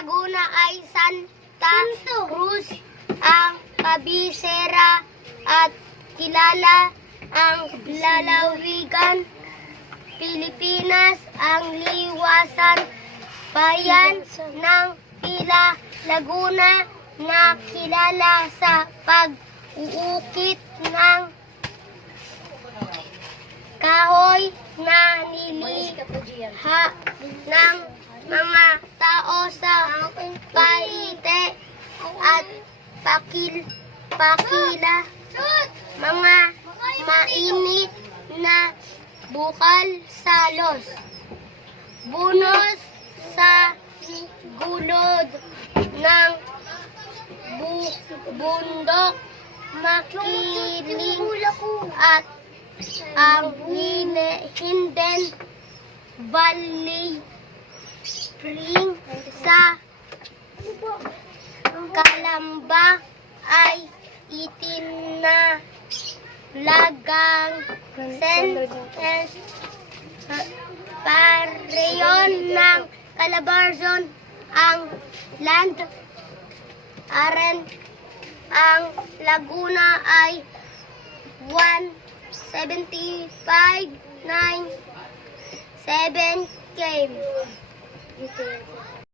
Laguna ay Santa Cruz ang kabisera at kilala ang lalawigan. Pilipinas ang liwasan bayan ng Pila, Laguna na kilala sa pag-uukit ng kahoy na niliha ng mga tao sa Paite at Pakila. Mga mainit na bukal salos. Bunos sa gulod ng bundok, makiling at ang Hinden Valley Spring sa Kalamba ay itim na lagang sentence pareyon ng Calabarzon ang land aren ang Laguna ay 175.97 km.